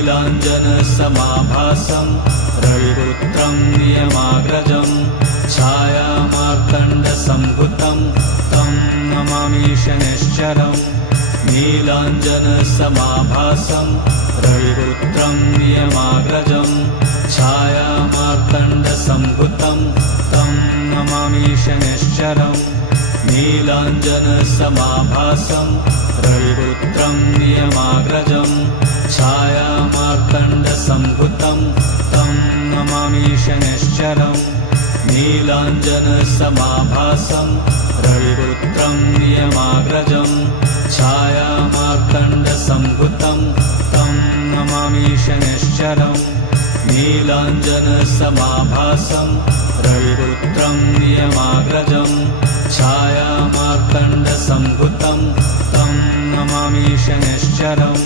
नीलाञ्जनसमाभासं रविपुत्रं नियमाग्रजं छायामार्तण्डसम्भुतं तं नमामि शनैश्चरम् नीलाञ्जनसमाभासं रविपुत्रं नियमाग्रजं छायामार्तण्डसम्भुतं तं नमामि शनैश्चरम् नीलाञ्जनसमाभासं रविपुत्रं नियमाग्रजं छायामार्तण्डसम्भुतं तं नमामि शनैश्चरम् नीलाञ्जनसमाभासं रविपुत्रं नियमाग्रजं छायामार्तण्डसम्भुतं तं नमामि शनैश्चरम् नीलाञ्जनसमाभासं रविपुत्रं नियमाग्रजं छायामार्तण्डसम्भुतं तं नमामि शनैश्चरम्